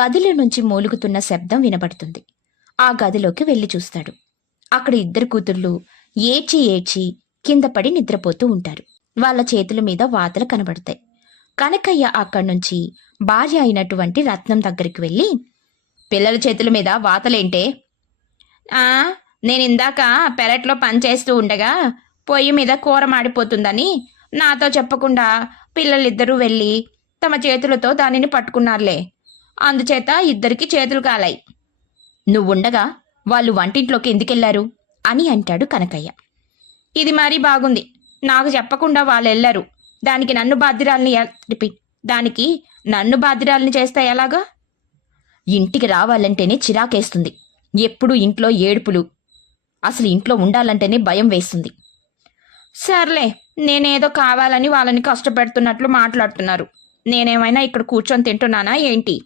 గదిలో నుంచి మూలుగుతున్న శబ్దం వినబడుతుంది. ఆ గదిలోకి వెళ్లి చూస్తాడు. అక్కడ ఇద్దరు కూతుర్లు ఏడ్చి ఏడ్చి కింద పడి నిద్రపోతూ ఉంటారు. వాళ్ళ చేతుల మీద వాతలు కనబడతాయి. కనకయ్య అక్కడ్నుంచి భార్య అయినటువంటి రత్నం దగ్గరికి వెళ్ళి, పిల్లల చేతుల మీద వాతలేంటే? ఆ నేనిందాక పెరట్లో పనిచేస్తూ ఉండగా పొయ్యి మీద కూర మాడిపోతుందని నాతో చెప్పకుండా పిల్లలిద్దరూ వెళ్ళి తమ చేతులతో దానిని పట్టుకున్నారులే. అందుచేత ఇద్దరికి చేతులు కాలాయి. నువ్వుండగా వాళ్ళు వంటింట్లోకి ఎందుకెళ్లారు అని అంటాడు కనకయ్య. ఇది మరీ బాగుంది. నాకు చెప్పకుండా వాళ్ళెళ్లారు. దానికి నన్ను బాధ్యురాల్ని చేస్తా ఎలాగా? ఇంటికి రావాలంటేనే చిరాకేస్తుంది. ఎప్పుడూ ఇంట్లో ఏడుపులు. అసలు ఇంట్లో ఉండాలంటేనే భయం వేస్తుంది. సర్లే, నేనేదో కావాలని వాళ్ళని కష్టపెడుతున్నట్లు మాట్లాడుతున్నారు. నేనేమైనా ఇక్కడ కూర్చొని తింటున్నానా ఏంటి?